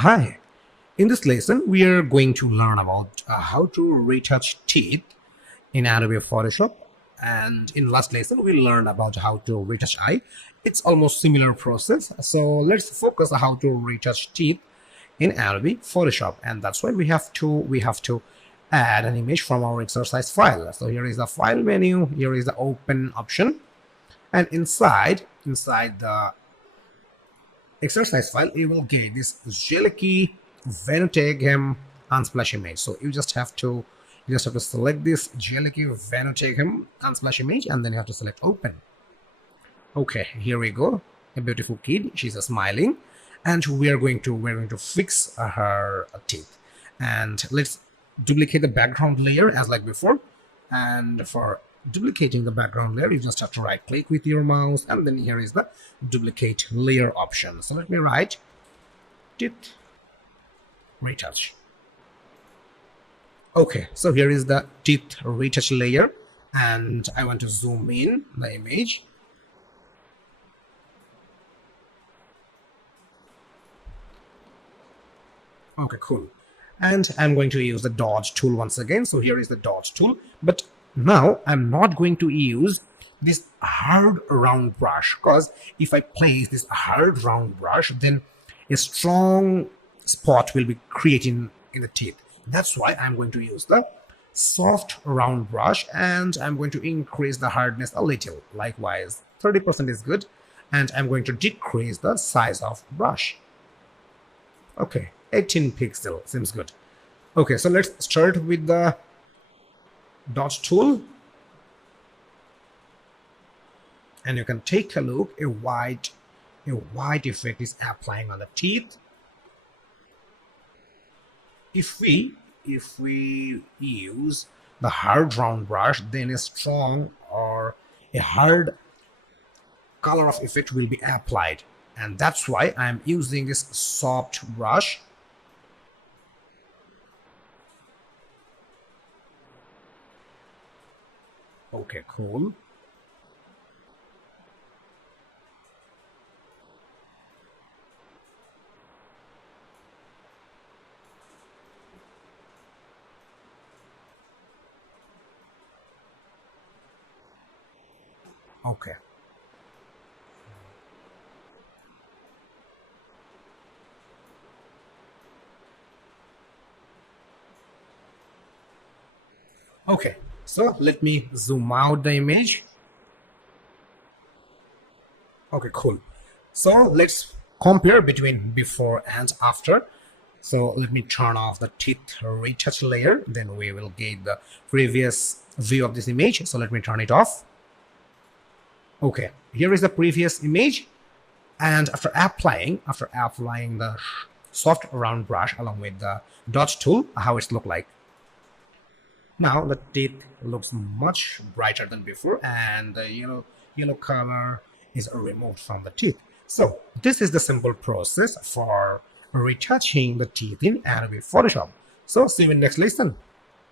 Hi, in this lesson we are going to learn about how to retouch teeth in Adobe Photoshop, and in last lesson we learned about how to retouch eye. It's almost similar process, so let's focus on how to retouch teeth in Adobe Photoshop, and that's why we have to add an image from our exercise file. So here is the file menu, here is the open option, and inside the exercise file you will get this jelly venotagem unsplash image. So you just have to select this jelly venotagem unsplash image, and then you have to select open. Okay, here we go. A beautiful kid, she's smiling, and we're going to fix her teeth. And let's duplicate the background layer as like before. And for duplicating the background layer, you just have to right click with your mouse, and then here is the duplicate layer option. So let me write teeth retouch. Okay, so here is the teeth retouch layer, and I want to zoom in the image. Okay, cool. And I'm going to use the dodge tool once again. So here is the dodge tool, but now I'm not going to use this hard round brush, because if I place this hard round brush, then a strong spot will be creating in the teeth. That's why I'm going to use the soft round brush, and I'm going to increase the hardness a little. Likewise, 30% is good, and I'm going to decrease the size of brush. Okay, 18 pixel seems good. Okay, so let's start with the dot tool, and you can take a look. A white effect is applying on the teeth. If we use the hard round brush, then a strong or a hard color of effect will be applied, and that's why I'm using this soft brush. Okay, cool. Okay. Okay, so let me zoom out the image. Okay, cool. So let's compare between before and after. So let me turn off the teeth retouch layer, then we will get the previous view of this image. So let me turn it off. Okay, here is the previous image, and after applying the soft round brush along with the dot tool, how it's look like. Now the teeth looks much brighter than before, and the yellow color is removed from the teeth. So this is the simple process for retouching the teeth in Adobe Photoshop. So see you in next lesson.